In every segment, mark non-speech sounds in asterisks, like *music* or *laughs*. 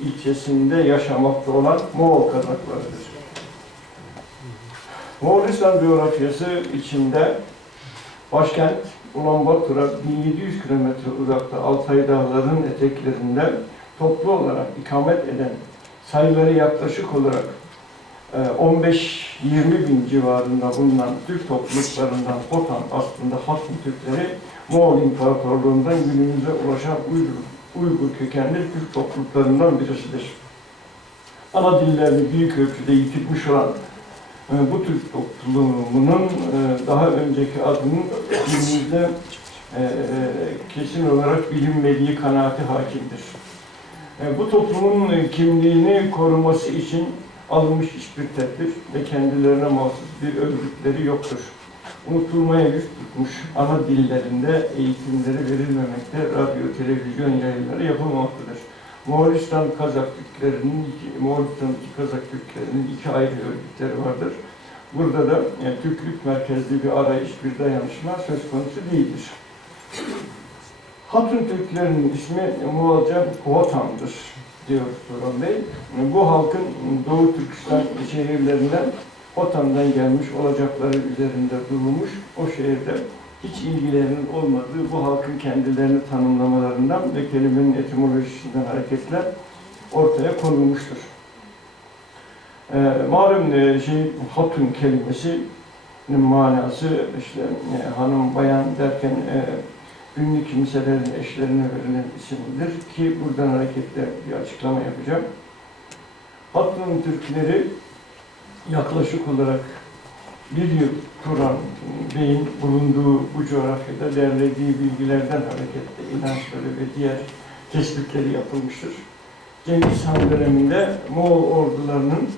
ilçesinde yaşamakta olan Moğol Kazaklarıdır. Moğolistan coğrafyası içinde başkent Ulanbator'a 1700 kilometre uzakta Altay Dağları'nın eteklerinde toplu olarak ikamet eden sayıları yaklaşık olarak e, 15-20 bin civarında bulunan Türk topluluklarından Hotan aslında Hatun Türkleri Moğol İmparatorluğundan günümüze ulaşan Uygur, Uygur kökenli Türk topluluklarından birisidir. Ana dillerini büyük ölçüde yitirmiş olan e, bu Türk topluluğunun e, daha önceki adının günümüzde e, kesin olarak bilinmediği kanaati hakimdir. Bu toplumun kimliğini koruması için alınmış hiçbir tedbir ve kendilerine mahsus bir örgütleri yoktur. Unutulmaya yüz tutmuş ana dillerinde eğitimleri verilmemekte, radyo, televizyon yayınları yapılmamaktadır. Moğolistan Kazak Türklerinin, Moğolistan'daki Kazak Türklerinin iki ayrı örgütleri vardır. Burada da yani, Türklük merkezli bir arayış, bir dayanışma söz konusu değildir. Hatun Türklerinin ismi Moğolca Kovatan'dır diyor Turan Bey. Bu halkın Doğu Türkistan şehirlerinden Hotan'dan gelmiş olacakları üzerinde durulmuş. O şehirde hiç ilgilerinin olmadığı bu halkın kendilerini tanımlamalarından ve kelimenin etimolojisinden hareketle ortaya konulmuştur. Ee, malum e, şey hatun kelimesinin manası işte e, hanım bayan derken e, ünlü kimselerin eşlerine verilen isimdir ki buradan hareketle bir açıklama yapacağım. Hatun Türkleri yaklaşık olarak bir yıl Turan Bey'in bulunduğu bu coğrafyada derlediği bilgilerden hareketle inançları ve diğer tespitleri yapılmıştır. Cengiz Han döneminde Moğol ordularının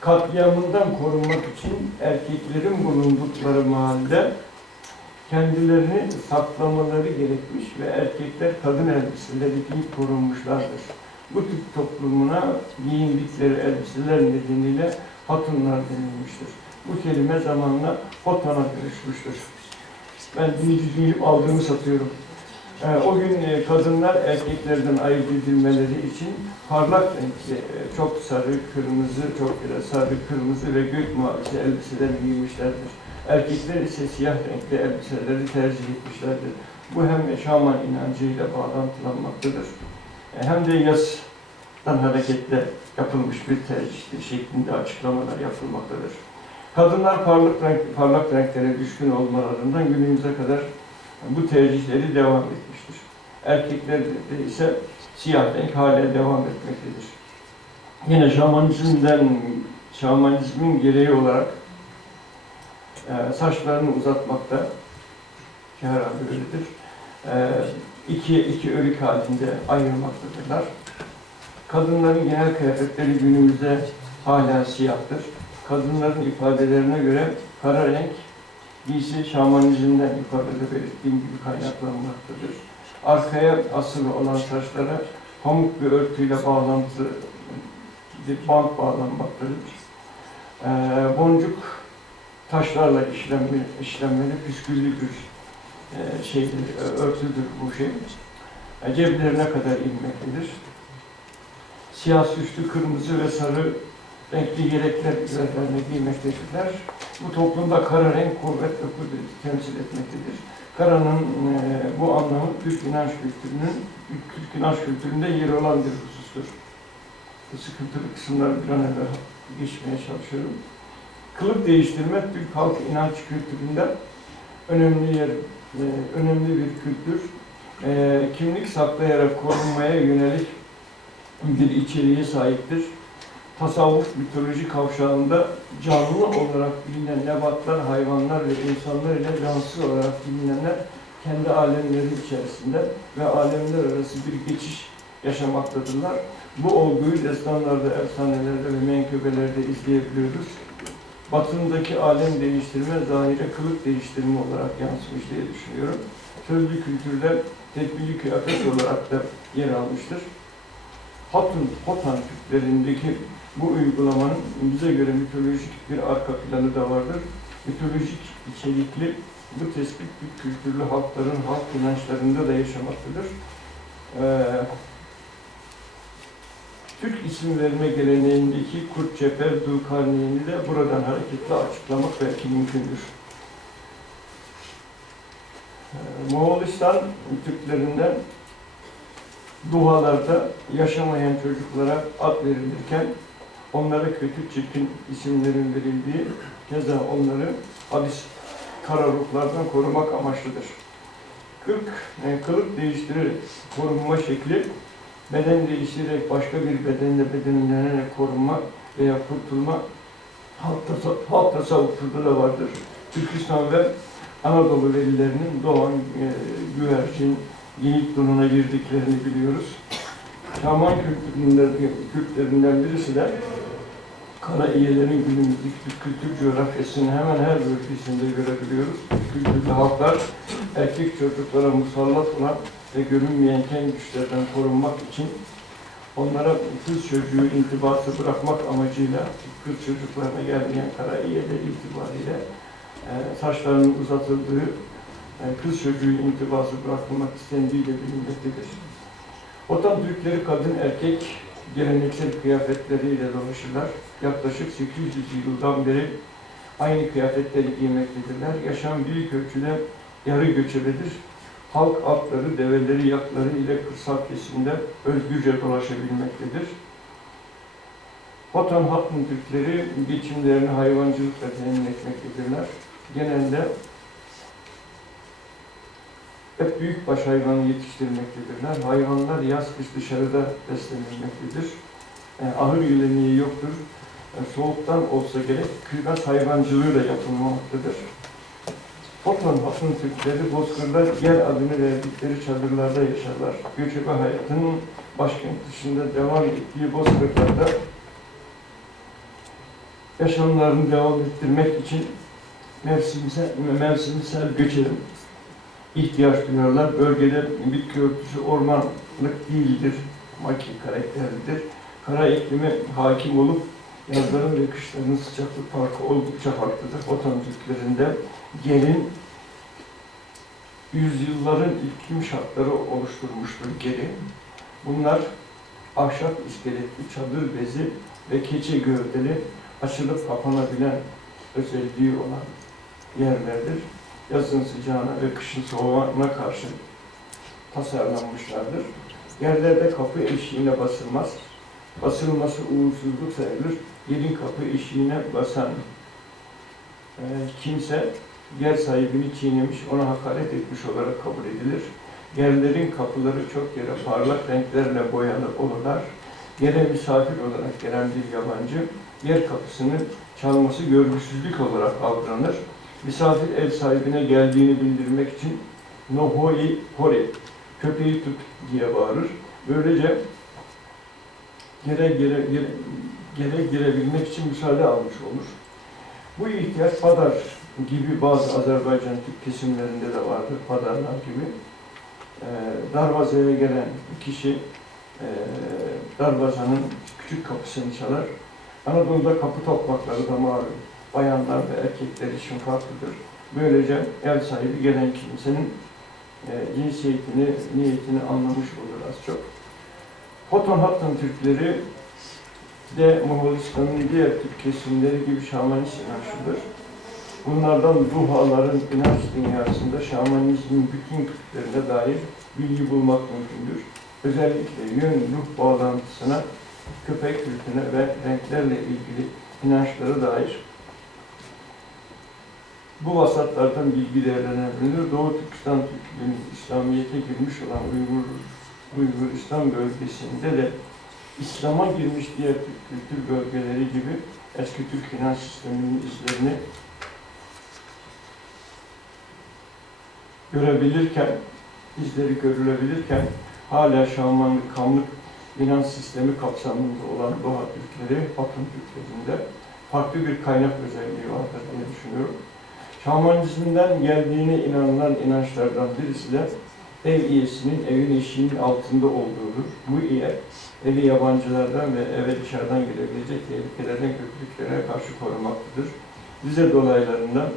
katliamından korunmak için erkeklerin bulundukları mahallede kendilerini saklamaları gerekmiş ve erkekler kadın elbiseleri giyip korunmuşlardır. Bu Türk toplumuna giyindikleri elbiseler nedeniyle hatunlar denilmiştir. Bu kelime zamanla hotana dönüşmüştür. Ben dinci değilim, aldığımı satıyorum. Ee, o gün e, kadınlar erkeklerden ayırt edilmeleri için parlak renkli, e, çok sarı, kırmızı, çok sarı, kırmızı ve gök mavisi elbiseler giymişlerdir. Erkekler ise siyah renkli elbiseleri tercih etmişlerdir. Bu hem şaman inancıyla bağlantılanmaktadır, hem de yasdan hareketle yapılmış bir tercihtir şeklinde açıklamalar yapılmaktadır. Kadınlar parlak, renk, parlak renklere düşkün olmalarından günümüze kadar bu tercihleri devam etmiştir. Erkekler de ise siyah renk hala devam etmektedir. Yine şamanizmden, şamanizmin gereği olarak e, saçlarını uzatmakta ki herhalde öyledir. E, iki, iki örük halinde ayırmaktadırlar. Kadınların genel kıyafetleri günümüzde hala siyahtır. Kadınların ifadelerine göre kara renk giysi şamanizmden yukarıda belirttiğim gibi kaynaklanmaktadır. Arkaya asılı olan saçlara pamuk bir örtüyle bağlantı bir bant bağlanmaktadır. Ee, boncuk taşlarla işlenmeli, işlenmeli püsküllü bir e, şeydir, e, örtüdür bu şey. E, ceplerine kadar inmektedir. Siyah süslü kırmızı ve sarı renkli yelekler üzerlerine giymektedirler. Bu toplumda kara renk kuvvet ve kudreti temsil etmektedir. Karanın e, bu anlamı Türk inanç kültürünün, Türk inanç kültüründe yer olan bir husustur. Bu sıkıntılı kısımları bir an evvel geçmeye çalışıyorum. Kılık değiştirme Türk halk inanç kültüründe önemli yer, e, önemli bir kültür. E, kimlik saklayarak korunmaya yönelik bir içeriğe sahiptir tasavvuf mitoloji kavşağında canlı olarak bilinen nebatlar, hayvanlar ve insanlar ile cansız olarak bilinenler kendi alemleri içerisinde ve alemler arası bir geçiş yaşamaktadırlar. Bu olguyu destanlarda, efsanelerde ve menkıbelerde izleyebiliyoruz. Batındaki alem değiştirme, zahire kılık değiştirme olarak yansımış diye düşünüyorum. Sözlü kültürde tedbirli kıyafet olarak da yer almıştır. Hatun, Hotan Türklerindeki bu uygulamanın bize göre mitolojik bir arka planı da vardır. Mitolojik içerikli bu tespit Türk kültürlü halkların halk inançlarında da yaşamaktadır. Ee, Türk isim verme geleneğindeki Kurt Ceper Dulkarneyn'i de buradan hareketle açıklamak belki mümkündür. Ee, Moğolistan Türklerinden duhalarda yaşamayan çocuklara ad verilirken onlara kötü çirkin isimlerin verildiği keza onları hadis kara ruhlardan korumak amaçlıdır. Kırk, e, kılık değiştirerek korunma şekli beden değiştirerek başka bir bedenle bedenlenerek korunma veya kurtulma halk, tasa, halk tasavvufunda da vardır. Türkistan ve Anadolu velilerinin doğan e, güvercin, yenik donuna girdiklerini biliyoruz. Şaman Kürtlerinden birisi de Kara İyelerin günümüzdeki kültür coğrafyasının hemen her bölgesinde görebiliyoruz. Kültürlü halklar erkek çocuklara musallat olan ve görünmeyen kendi güçlerden korunmak için onlara kız çocuğu intibası bırakmak amacıyla kız çocuklarına gelmeyen kara iyileri itibariyle e, saçlarının uzatıldığı e, kız çocuğu intibası bırakılmak istendiği de bilinmektedir. Otan Türkleri kadın erkek geleneksel kıyafetleriyle dolaşırlar. Yaklaşık 800 yıldan beri aynı kıyafetleri giymektedirler. Yaşam büyük ölçüde yarı göçebedir. Halk atları, develeri, yatları ile kırsal kesimde özgürce dolaşabilmektedir. Vatan Hatun Türkleri geçimlerini hayvancılıkla temin etmektedirler. Genelde hep büyükbaş hayvanı yetiştirmektedirler. Hayvanlar yaz kış dışarıda beslenilmektedir. E, ahır geleneği yoktur. E, soğuktan olsa gerek kırgaz hayvancılığı da yapılmamaktadır. Toplam Hatun Türkleri bozkırlar yer adını verdikleri çadırlarda yaşarlar. Göçebe hayatının başkent dışında devam ettiği bozkırlarda yaşamlarını devam ettirmek için mevsimsel, mevsimsel göçe ihtiyaç duyarlar. Bölgede bitki örtüsü ormanlık değildir, maki karakterlidir. Kara iklime hakim olup yazların ve kışların sıcaklık farkı oldukça farklıdır. Türklerinde gelin yüzyılların iklim şartları oluşturmuştur geri. Bunlar ahşap iskeletli çadır bezi ve keçe gövdeli açılıp kapanabilen özelliği olan yerlerdir. Yazın sıcağına ve kışın soğuğuna karşı tasarlanmışlardır. Yerlerde kapı eşiğine basılmaz. Basılması uğursuzluk sayılır. Yerin kapı eşiğine basan e, kimse yer sahibini çiğnemiş, ona hakaret etmiş olarak kabul edilir. Yerlerin kapıları çok yere parlak renklerle boyalı olurlar. Yere misafir olarak gelen bir yabancı, yer kapısını çalması görgüsüzlük olarak algılanır. Misafir ev sahibine geldiğini bildirmek için nohoi hori, köpeği tut diye bağırır. Böylece yere gire, gire, gere girebilmek için müsaade almış olur. Bu ihtiyaç Padar gibi bazı Azerbaycan Türk kesimlerinde de vardır, Padarlar gibi. Ee, darvazaya gelen kişi e, darvazanın küçük kapısını çalar. Anadolu'da kapı tokmakları da malum. Bayanlar ve erkekler için farklıdır. Böylece ev sahibi gelen kimsenin e, cinsiyetini, niyetini anlamış olur az çok. Hoton Hatton Türkleri de Moğolistan'ın diğer Türk kesimleri gibi şamanist inançlıdır. Bunlardan ruhaların inanç dünyasında şamanizmin bütün köklerine dair bilgi bulmak mümkündür. Özellikle yön ruh bağlantısına, köpek kültüne ve renklerle ilgili inançlara dair bu vasatlardan bilgi değerlenebilir. Doğu Türkistan Türklerinin İslamiyet'e girmiş olan Uygur, Uyguristan bölgesinde de İslam'a girmiş diğer kültür bölgeleri gibi eski Türk inanç sisteminin izlerini görebilirken, izleri görülebilirken hala şamanlık, kanlık inanç sistemi kapsamında olan Doğa Türkleri, Batın Türklerinde farklı bir kaynak özelliği vardır diye düşünüyorum. Şamanizmden geldiğine inanılan inançlardan birisi de ev iyesinin evin eşiğinin altında olduğudur. Bu iye evi yabancılardan ve eve dışarıdan gelebilecek tehlikelerden, kötülüklere karşı korumaktadır. Rize dolaylarında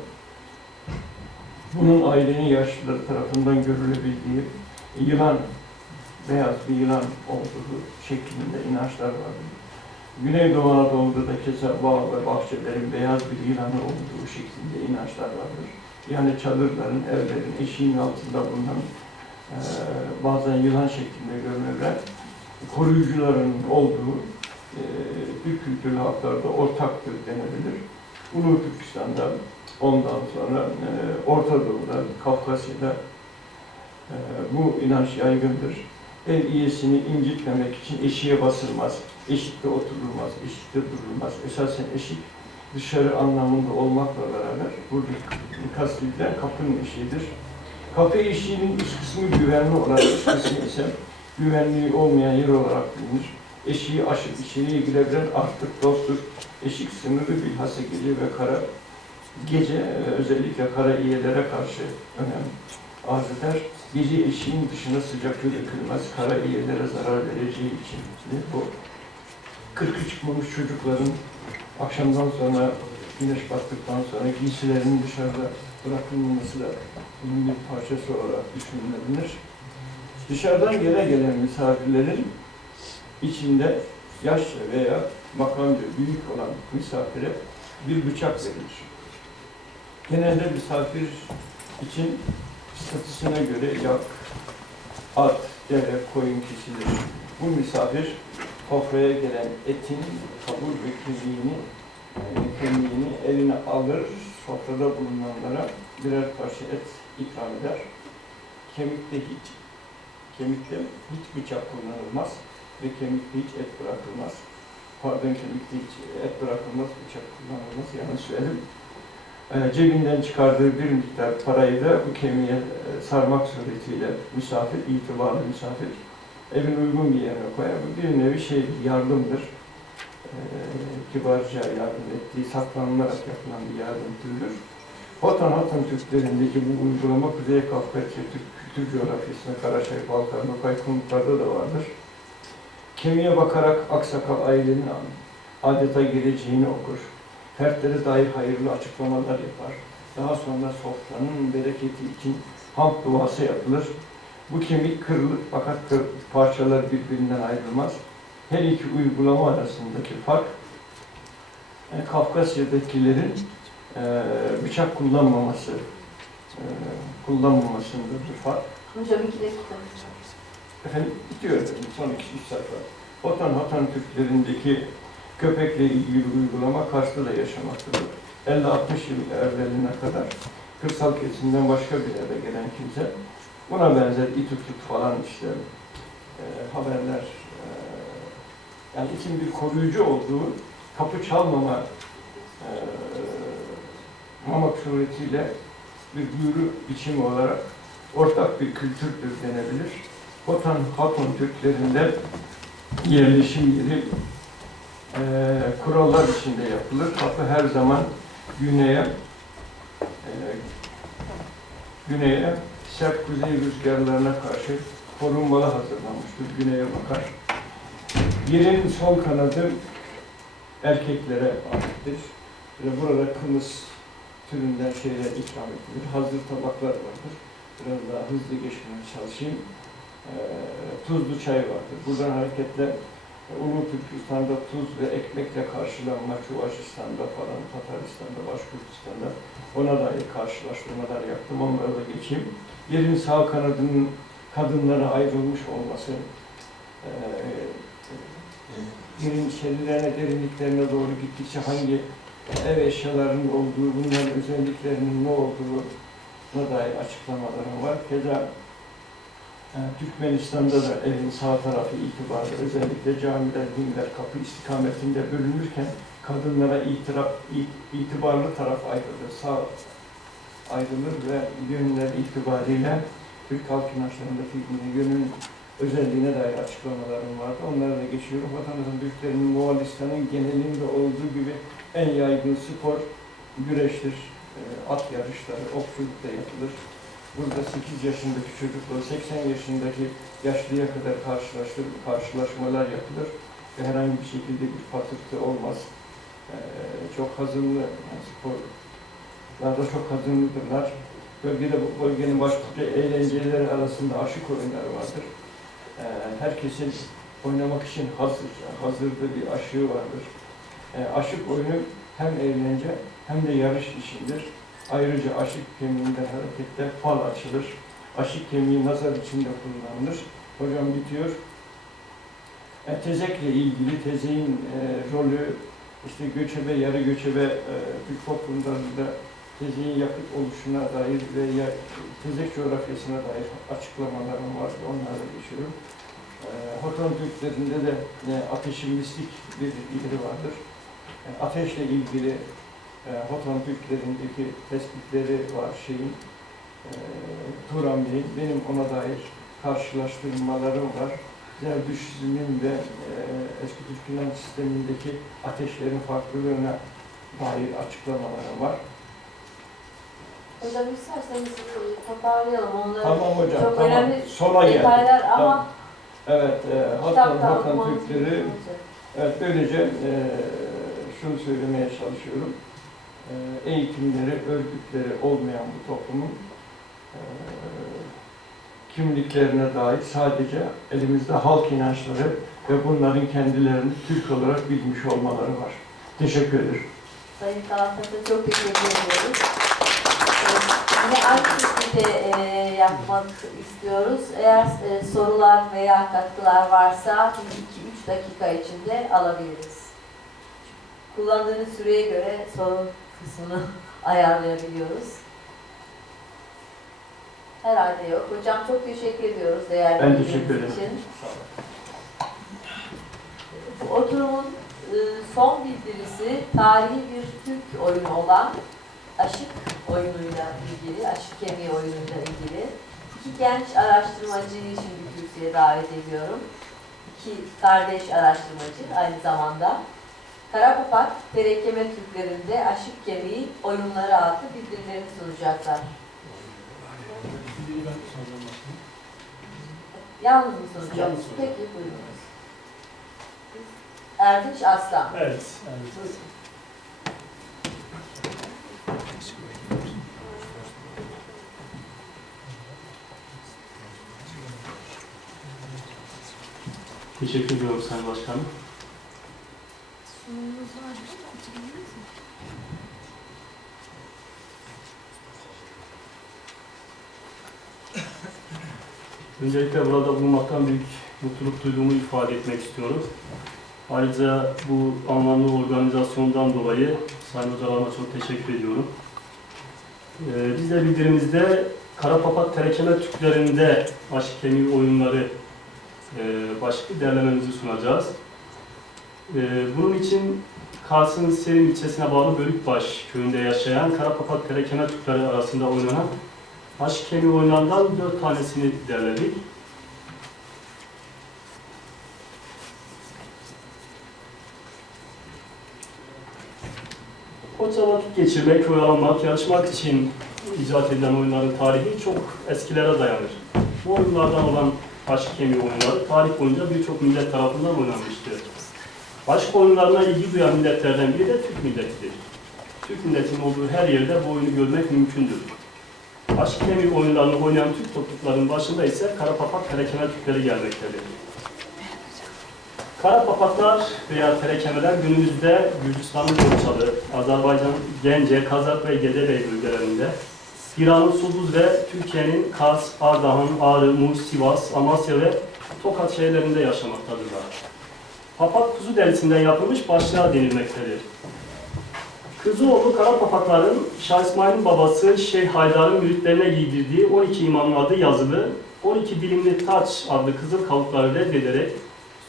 bunun ailenin yaşlıları tarafından görülebildiği yılan beyaz bir yılan olduğu şeklinde inançlar vardır. Güneydoğu Anadolu'da da keza bağ ve bahçelerin beyaz bir yılanı olduğu şeklinde inançlar vardır. Yani çadırların, evlerin eşiğin altında bulunan eee, bazen yılan şeklinde görünürler. Koruyucuların olduğu bir kültürlü haklarda ortaktır denebilir. Ulu Türkistan'da, ondan sonra eee Orta Doğu'da, Kafkasya'da eee, bu inanç yaygındır. Ev üyesini incitmemek için eşiğe basılmaz, eşikte oturulmaz, eşikte durulmaz. Esasen eşik dışarı anlamında olmakla beraber burada kastedilen kapının eşiğidir. Kapı eşiğinin üst kısmı güvenli olan, üst kısmı ise güvenliği olmayan yer olarak bilinir. Eşiği aşıp içeriye girebilen artık dosttur. Eşik sınırı bilhassa gece ve kara gece e, özellikle kara iyelere karşı önem arz eder. Gece eşiğin dışına sıcak dökülmez, kara iyelere zarar vereceği için de bu. Kırkı çıkmamış çocukların akşamdan sonra, güneş battıktan sonra giysilerinin dışarıda bırakılmaması da bunun bir parçası olarak düşünülebilir. Dışarıdan gele gelen misafirlerin içinde yaşça veya makamca büyük olan misafire bir bıçak verilir. Genelde misafir için statüsüne göre yak, at, deve, koyun kesilir. Bu misafir sofraya gelen etin kabur ve kemiğini, yani kemiğini eline alır, sofrada bulunanlara birer parça et ikram eder. Kemikte hiç, kemikte hiç bıçak kullanılmaz ve kemikte hiç et bırakılmaz. Pardon kemikte hiç et bırakılmaz, bıçak kullanılmaz. Yanlış söyledim. E, cebinden çıkardığı bir miktar parayı da bu kemiğe e, sarmak suretiyle misafir, itibarlı misafir evin uygun bir yerine koyar. Bu bir nevi şey, yardımdır. E, kibarca yardım ettiği, saklanılarak yapılan bir yardım türüdür. Hotan Hotan Türklerindeki bu uygulama Kuzey Kafkasya Türk kültür coğrafyasında Karaçay, Balkan, Lokay konutlarda da vardır. Kemiğe bakarak aksakal ailenin adeta geleceğini okur. Fertlere dair hayırlı açıklamalar yapar. Daha sonra sofranın bereketi için hamd duası yapılır. Bu kemik kırılır fakat parçalar birbirinden ayrılmaz. Her iki uygulama arasındaki fark e, Kafkasya'dakilerin e, bıçak kullanmaması e, kullanmamasındır bu fark. Hocam iki dakika. Efendim bitiyor efendim son iki üç sayfa. Hotan Hotan Türklerindeki köpekle ilgili uygulama Kars'ta da yaşamaktadır. 50-60 yıl evveline kadar kırsal kesimden başka bir eve gelen kimse buna benzer it tut falan işte e, haberler e, yani için bir koruyucu olduğu kapı çalmama e, mamak suretiyle bir duyuru biçimi olarak ortak bir kültürdür denebilir. Hotan Hatun Türklerinde yerleşim yeri e, kurallar içinde yapılır. Kapı her zaman güneye e, güneye sert kuzey rüzgarlarına karşı korunmalı hazırlanmıştır. Güneye bakar. Yerin sol kanadı erkeklere aittir. Ve burada kımız türünden şeyler ikram edilir. Hazır tabaklar vardır. Biraz daha hızlı geçmeye çalışayım. Ee, tuzlu çay vardır. Buradan hareketle e, Ulu Türkistan'da tuz ve ekmekle karşılanma, Çuvaşistan'da falan, Tataristan'da, Başkurtistan'da ona dair karşılaştırmalar yaptım. Onlara da geçeyim. Yerin sağ kanadının kadınlara ayrılmış olması, e, yerin içerilerine, derinliklerine doğru gittikçe hangi ev eşyalarının olduğu, bunların özelliklerinin ne olduğuna dair açıklamalarım var. Keza e, Türkmenistan'da da evin sağ tarafı itibarı özellikle camiler, dinler, kapı istikametinde bölünürken kadınlara itiraf, it- itibarlı taraf ayrılır, sağ ayrılır ve yönler itibariyle Türk halk inançlarındaki yönün özelliğine dair açıklamalarım vardı. Onlara da geçiyorum. Vatandaşın Türklerinin Moğolistan'ın genelinde olduğu gibi en yaygın spor güreştir. E, At yarışları, okçuluk da yapılır. Burada 8 yaşındaki çocukla 80 yaşındaki yaşlıya kadar karşılaştır, karşılaşmalar yapılır ve herhangi bir şekilde bir patırtı olmaz. Ee, çok hazırlı, yani sporlarda çok hazırlıdırlar. Bölgede bu bölgenin başlıca eğlenceleri arasında aşık oyunları vardır. E, herkesin oynamak için hazır, hazırda bir aşığı vardır. E, aşık oyunu hem eğlence hem de yarış içindir. Ayrıca aşık kemiğinden hareketle fal açılır. Aşık kemiği nazar içinde kullanılır. Hocam bitiyor. E, tezekle ilgili tezeğin e, rolü işte göçebe, yarı göçebe e, Türk toplumlarında tezeğin yakıt oluşuna dair ve tezek coğrafyasına dair açıklamalarım var. Onlara geçiyorum. E, Hoton Türklerinde de e, ateşin mistik bir yeri vardır. E, ateşle ilgili e, Hoton Türklerindeki tespitleri var şeyin. E, Turan Bey'in. Benim ona dair karşılaştırmalarım var. Zerdüştizmin ve e, eski Türk sistemindeki ateşlerin farklılığına dair açıklamaları var. Hocam isterseniz toparlayalım onları. Tamam hocam, Çok tamam. önemli geldik. detaylar ama Tamam. Evet, e, kitapta Hotan okumanız Türkleri, evet böylece e, şunu söylemeye çalışıyorum. E, eğitimleri, örgütleri olmayan bu toplumun e, kimliklerine dair sadece elimizde halk inançları ve bunların kendilerini Türk olarak bilmiş olmaları var. Teşekkür ederim. Sayın Kalatas'a çok teşekkür ediyoruz. Yine aynı şekilde e, yapmak istiyoruz. Eğer e, sorular veya katkılar varsa 2-3 dakika içinde alabiliriz. Kullandığınız süreye göre soru kısmını *laughs* ayarlayabiliyoruz. Herhalde yok. Hocam çok teşekkür ediyoruz değerli Ben teşekkür ederim. için. Bu oturumun e, son bildirisi tarihi bir Türk oyunu olan Aşık oyunuyla ilgili, Aşık Kemiği oyunuyla ilgili. İki genç araştırmacıyı şimdi kürsüye davet ediyorum. İki kardeş araştırmacı aynı zamanda. Karapapak, Terekeme Türklerinde Aşık Kemiği oyunları adlı bildirilerini sunacaklar. Yalnız mı sunacak? Yalnız sunacak. Peki buyurunuz. Erdinç Aslan. Evet. evet. Buyurun. Teşekkür ediyorum Sayın Başkanım. Öncelikle burada bulunmaktan büyük mutluluk duyduğumu ifade etmek istiyorum. Ayrıca bu anlamlı organizasyondan dolayı Sayın Hocalarıma çok teşekkür ediyorum. Ee, biz de bildirimizde Karapapak Terekeme Türklerinde aşk kemiği oyunları başlıklı derlememizi sunacağız. E, bunun için Kars'ın Serim ilçesine bağlı Bölükbaş köyünde yaşayan Karapapak Terekeme Türkleri arasında oynanan aşk kemiği oyunlarından dört tanesini derledik. Koça vakit geçirmek, oyalanmak, yarışmak için icat edilen oyunların tarihi çok eskilere dayanır. Bu oyunlardan olan aşk kemiği oyunları tarih boyunca birçok millet tarafından oynanmıştır. Aşk oyunlarına ilgi duyan milletlerden biri de Türk milletidir. Türk milletinin olduğu her yerde bu oyunu görmek mümkündür. Aşk kemiği oyunlarını oynayan Türk topluluklarının başında ise Karapapak Terekeme Türkleri gelmektedir. Karapapaklar veya terekemeler günümüzde Gürcistan'ın Borçalı, Azerbaycan, Gence, Kazak ve Gedebey bölgelerinde, İran'ın Sulduz ve Türkiye'nin Kars, Ardahan, Ağrı, Muş, Sivas, Amasya ve Tokat şehirlerinde yaşamaktadırlar. Papak kuzu derisinden yapılmış başlığa denilmektedir. Kızıoğlu Karapapakların Şah İsmail'in babası Şeyh Haydar'ın müritlerine giydirdiği 12 imamın adı yazılı 12 dilimli taç adlı kızıl kalıpları reddederek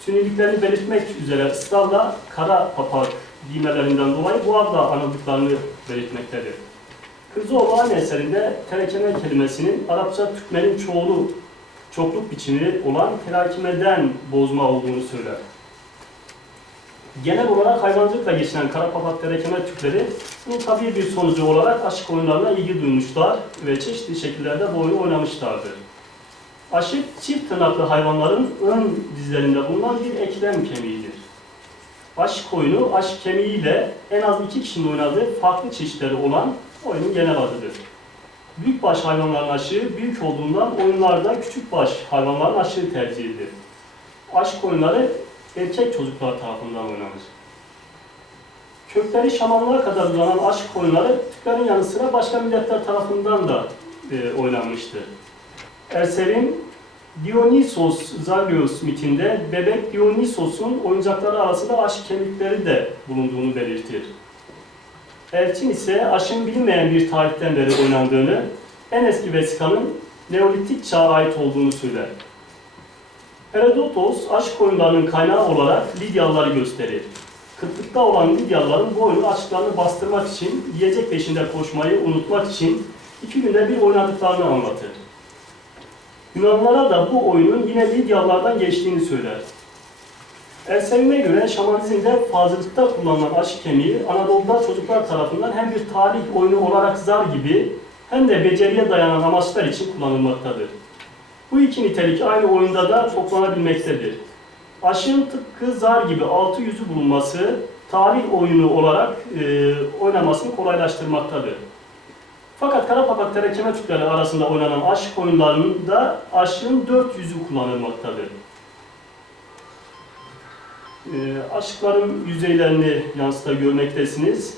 Sünniliklerini belirtmek üzere ısrarla kara papak giymelerinden dolayı bu adla anıldıklarını belirtmektedir. Kırzoğlu aynı eserinde terekeme kelimesinin Arapça Türkmenin çoğulu çokluk biçimi olan terakimeden bozma olduğunu söyler. Genel olarak hayvancılıkla geçinen Karapapak terekeme Türkleri bunun tabii bir sonucu olarak aşık oyunlarına ilgi duymuşlar ve çeşitli şekillerde bu oynamışlardır. Aşık çift tırnaklı hayvanların ön dizlerinde bulunan bir eklem kemiğidir. Aşk oyunu aşk kemiğiyle en az iki kişinin oynadığı farklı çeşitleri olan oyunun genel adıdır. büyükbaş hayvanların aşığı büyük olduğundan oyunlarda küçükbaş hayvanların aşığı tercih edilir. Aşk oyunları erkek çocuklar tarafından oynanır. Kökleri şamanlığa kadar uzanan aşk oyunları Türklerin yanı sıra başka milletler tarafından da e, oynanmıştır. Erser'in Dionysos Zagreus mitinde bebek Dionysos'un oyuncakları arasında aşk kemikleri de bulunduğunu belirtir. Elçin ise aşın bilinmeyen bir tarihten beri oynandığını, en eski vesikanın Neolitik çağa ait olduğunu söyler. Herodotos aşk oyunlarının kaynağı olarak Lidyalıları gösterir. Kıtlıkta olan Lidyalıların bu oyunu açlıklarını bastırmak için, yiyecek peşinde koşmayı unutmak için iki günde bir oynadıklarını anlatır. Yunanlılara da bu oyunun yine Lidyalılardan geçtiğini söyler. Eserine göre şamanizmde fazlalıkta kullanılan aşk kemiği Anadolu'da çocuklar tarafından hem bir tarih oyunu olarak zar gibi hem de beceriye dayanan amaçlar için kullanılmaktadır. Bu iki nitelik aynı oyunda da toplanabilmektedir. Aşığın tıpkı zar gibi altı yüzü bulunması tarih oyunu olarak e, oynamasını kolaylaştırmaktadır. Fakat Karapapak terekeme Türkleri arasında oynanan aşk oyunlarında aşığın dört yüzü kullanılmaktadır. E, aşıkların yüzeylerini yansıta görmektesiniz.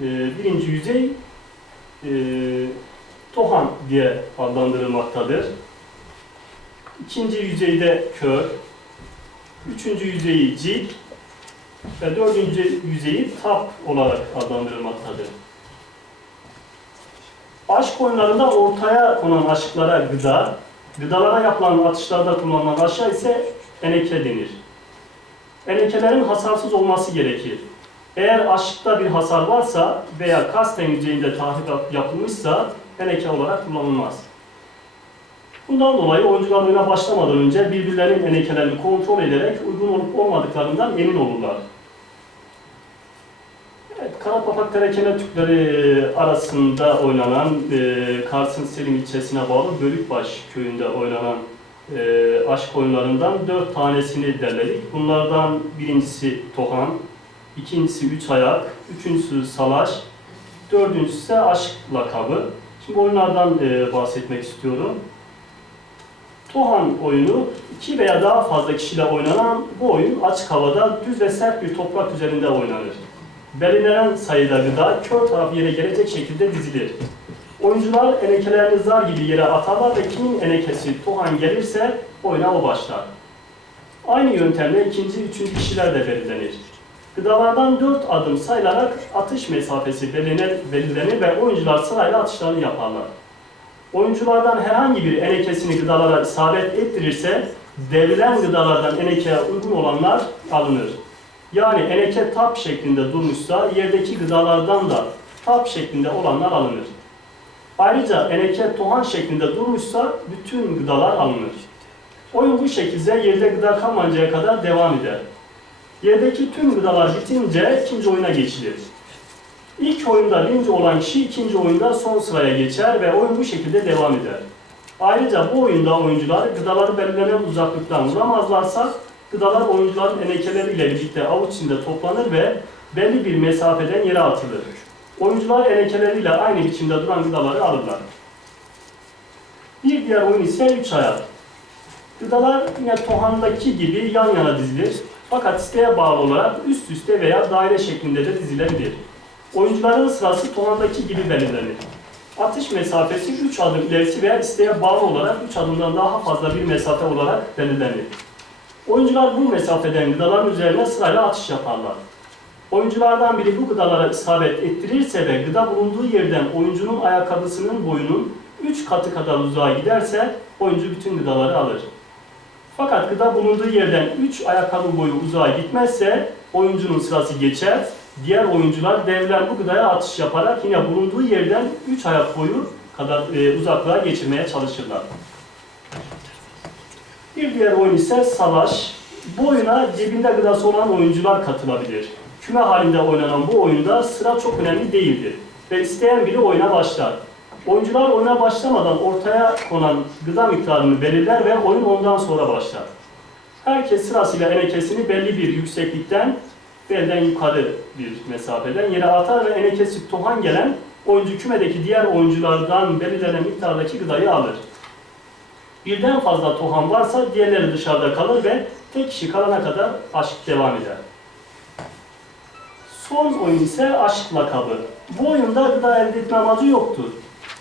E, birinci yüzey e, Tohan diye adlandırılmaktadır. İkinci yüzeyde kör, üçüncü yüzeyi cil ve dördüncü yüzeyi tap olarak adlandırılmaktadır. Aşk oyunlarında ortaya konan aşıklara gıda, gıdalara yapılan atışlarda kullanılan aşağı ise eneke denir. Enekelerin hasarsız olması gerekir. Eğer aşıkta bir hasar varsa veya kasten yüzeyinde tahrip yapılmışsa eneke olarak kullanılmaz. Bundan dolayı oyuncular oyuna başlamadan önce birbirlerinin enekelerini kontrol ederek uygun olup olmadıklarından emin olurlar. Evet, Karapapak Terekeme Türkleri arasında oynanan, e, Kars'ın Selim ilçesine bağlı Bölükbaş köyünde oynanan e, aşk oyunlarından dört tanesini derledik. Bunlardan birincisi Tohan, ikincisi Üç Ayak, üçüncüsü Salaş, dördüncüsü ise Aşk lakabı. Şimdi oyunlardan e, bahsetmek istiyorum. Tohan oyunu iki veya daha fazla kişiyle oynanan bu oyun açık havada düz ve sert bir toprak üzerinde oynanır. Belirlenen sayıda gıda kör taraf yere gelecek şekilde dizilir. Oyuncular enekelerini zar gibi yere atarlar ve kimin enekesi Tohan gelirse oyuna o başlar. Aynı yöntemle ikinci, üçüncü kişiler de belirlenir. Gıdalardan dört adım sayılarak atış mesafesi belirlenir, belirlenir ve oyuncular sırayla atışlarını yaparlar. Oyunculardan herhangi bir enekesini gıdalara isabet ettirirse devrilen gıdalardan enekeye uygun olanlar alınır. Yani eneke tap şeklinde durmuşsa yerdeki gıdalardan da tap şeklinde olanlar alınır. Ayrıca eneke tohan şeklinde durmuşsa bütün gıdalar alınır. Oyun bu şekilde yerde gıda kalmayıncaya kadar devam eder. Yerdeki tüm gıdalar bitince ikinci oyuna geçilir. İlk oyunda birinci olan kişi ikinci oyunda son sıraya geçer ve oyun bu şekilde devam eder. Ayrıca bu oyunda oyuncular gıdaları belirlenen uzaklıktan vuramazlarsa gıdalar oyuncuların enekeleriyle birlikte avuç içinde toplanır ve belli bir mesafeden yere atılır. Oyuncular enekeleriyle aynı biçimde duran gıdaları alırlar. Bir diğer oyun ise üç ayak. Gıdalar yine Tohan'daki gibi yan yana dizilir. Fakat isteğe bağlı olarak üst üste veya daire şeklinde de dizilebilir. Oyuncuların sırası Tohan'daki gibi belirlenir. Atış mesafesi 3 adım ilerisi veya isteğe bağlı olarak 3 adımdan daha fazla bir mesafe olarak belirlenir. Oyuncular bu mesafeden gıdaların üzerine sırayla atış yaparlar. Oyunculardan biri bu gıdalara isabet ettirirse ve gıda bulunduğu yerden oyuncunun ayakkabısının boyunun 3 katı kadar uzağa giderse oyuncu bütün gıdaları alır. Fakat gıda bulunduğu yerden 3 ayakkabı boyu uzağa gitmezse oyuncunun sırası geçer. Diğer oyuncular devrilen bu gıdaya atış yaparak yine bulunduğu yerden 3 ayak boyu kadar e, uzaklığa geçirmeye çalışırlar. Bir diğer oyun ise salaş. Bu oyuna cebinde gıdası olan oyuncular katılabilir. Küme halinde oynanan bu oyunda sıra çok önemli değildir ve isteyen biri oyuna başlar. Oyuncular oyuna başlamadan ortaya konan gıda miktarını belirler ve oyun ondan sonra başlar. Herkes sırasıyla enekesini belli bir yükseklikten belden yukarı bir mesafeden yere atar ve enekesi tohan gelen oyuncu kümedeki diğer oyunculardan belirlenen miktardaki gıdayı alır. Birden fazla toham varsa diğerleri dışarıda kalır ve tek kişi kalana kadar aşk devam eder. Son oyun ise aşk lakabı. Bu oyunda gıda elde etme amacı yoktur.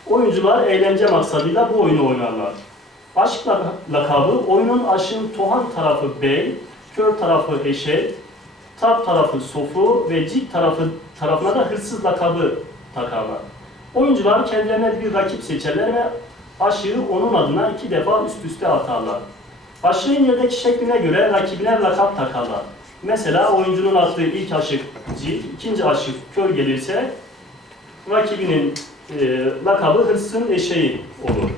Oyuncular eğlence maksadıyla bu oyunu oynarlar. Aşk lak- lakabı oyunun aşığın tohan tarafı bey, kör tarafı eşek, tap tarafı sofu ve cik tarafı tarafına da hırsız lakabı takarlar. Oyuncular kendilerine bir rakip seçerler ve aşığı onun adına iki defa üst üste atarlar. Aşığın yerdeki şekline göre rakibine lakap takarlar. Mesela oyuncunun attığı ilk aşık cik, ikinci aşık kör gelirse rakibinin e, lakabı hırsızın eşeği olur.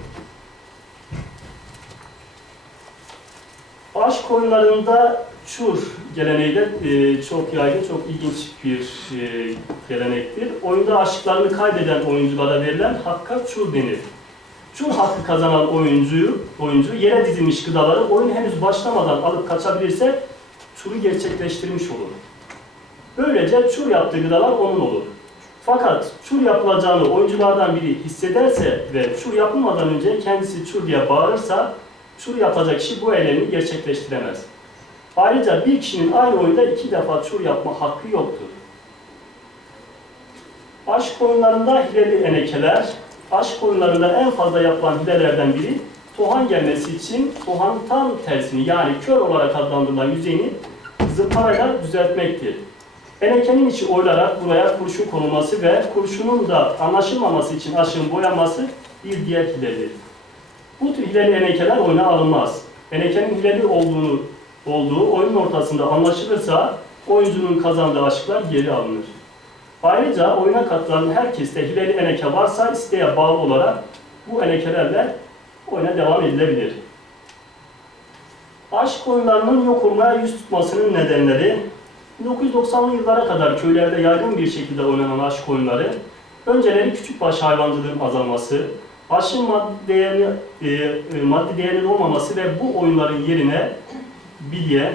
Aşk oyunlarında çur geleneği de e, çok yaygın, çok ilginç bir e, gelenektir. Oyunda aşıklarını kaybeden oyunculara verilen hakka çur denir. Çur hakkı kazanan oyuncuyu, oyuncu yere dizilmiş gıdaları oyun henüz başlamadan alıp kaçabilirse çuru gerçekleştirmiş olur. Böylece çur yaptığı gıdalar onun olur. Fakat çur yapılacağını oyunculardan biri hissederse ve çur yapılmadan önce kendisi çur diye bağırırsa çur yapacak kişi bu eylemi gerçekleştiremez. Ayrıca bir kişinin aynı oyunda iki defa çur yapma hakkı yoktur. Aşk oyunlarında hileli enekeler, aşk oyunlarında en fazla yapılan hilelerden biri tohan gelmesi için tohan tam tersini yani kör olarak adlandırılan yüzeyini zımparayla düzeltmektir. Enekenin içi oylarak buraya kurşun konulması ve kurşunun da anlaşılmaması için aşığın boyanması bir diğer hiledir. Bu tür hileli enekeler oyuna alınmaz. Enekenin hileli olduğunu olduğu oyunun ortasında anlaşılırsa oyuncunun kazandığı aşıklar geri alınır. Ayrıca oyuna katılan herkeste hileli eneke varsa isteğe bağlı olarak bu enekelerle oyuna devam edilebilir. Aşk oyunlarının yok olmaya yüz tutmasının nedenleri 1990'lı yıllara kadar köylerde yaygın bir şekilde oynanan aşk oyunları, önceleri küçükbaş hayvancılığın azalması, aşın maddi değerini, e, e, maddi değerinin olmaması ve bu oyunların yerine bilye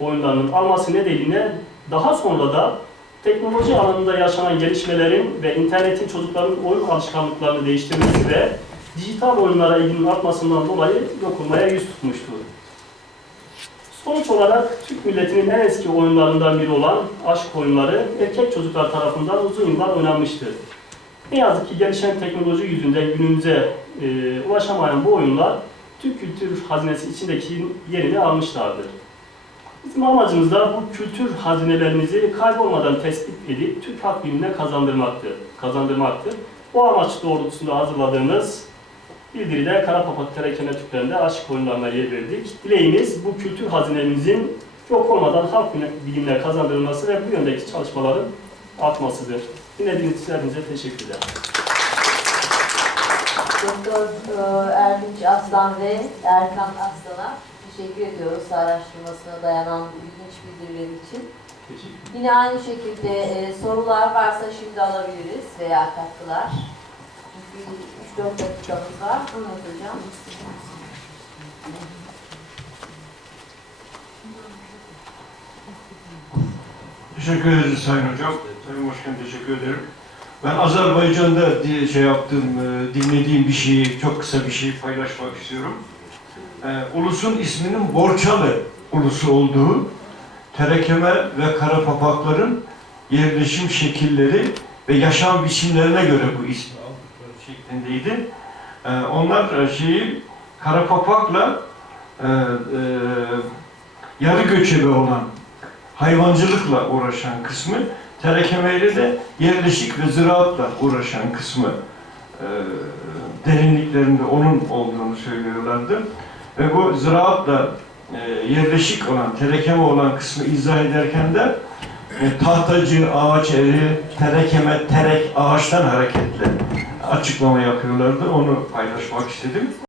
oyunlarının alması nedeniyle daha sonra da teknoloji alanında yaşanan gelişmelerin ve internetin çocukların oyun alışkanlıklarını değiştirmesi ve dijital oyunlara ilginin artmasından dolayı yok olmaya yüz tutmuştur. Sonuç olarak Türk milletinin en eski oyunlarından biri olan aşk oyunları erkek çocuklar tarafından uzun yıllar oynanmıştır. Ne yazık ki gelişen teknoloji yüzünden günümüze e, ulaşamayan bu oyunlar Türk kültür hazinesi içindeki yerini almışlardır. Bizim amacımız da bu kültür hazinelerimizi kaybolmadan tespit edip Türk halk bilimine kazandırmaktır. kazandırmaktır. Bu amaç doğrultusunda hazırladığımız bildiride Karapapat Terekeme Türklerinde aşk oyunlarına yer verdik. Dileğimiz bu kültür hazinemizin yok olmadan halk bilimine kazandırılması ve bu yöndeki çalışmaların artmasıdır. Dinlediğiniz için hepinize teşekkür ederim. Doktor e, Erdinç Aslan ve Erkan Aslan'a teşekkür ediyoruz araştırmasına dayanan bu ilginç bildiriler için. Yine aynı şekilde e, sorular varsa şimdi alabiliriz veya katkılar. Çünkü 3-4 dakikamız var. Hocam. Teşekkür ederiz Sayın Hocam. Sayın Başkan teşekkür ederim. Ben Azerbaycan'da diye şey yaptığım, e, dinlediğim bir şeyi, çok kısa bir şey paylaşmak istiyorum. E, ulusun isminin Borçalı ulusu olduğu, Terekeme ve Karapapakların yerleşim şekilleri ve yaşam biçimlerine göre bu aldıkları şeklindeydi. E, onlar şeyi Karapapak'la e, e, yarı göçebe olan hayvancılıkla uğraşan kısmı, terekemeyle de yerleşik ve ziraatla uğraşan kısmı e, derinliklerinde onun olduğunu söylüyorlardı. Ve bu ziraatla e, yerleşik olan, terekeme olan kısmı izah ederken de e, tahtacı, ağaç eri, terekeme, terek, ağaçtan hareketle açıklama yapıyorlardı. Onu paylaşmak istedim.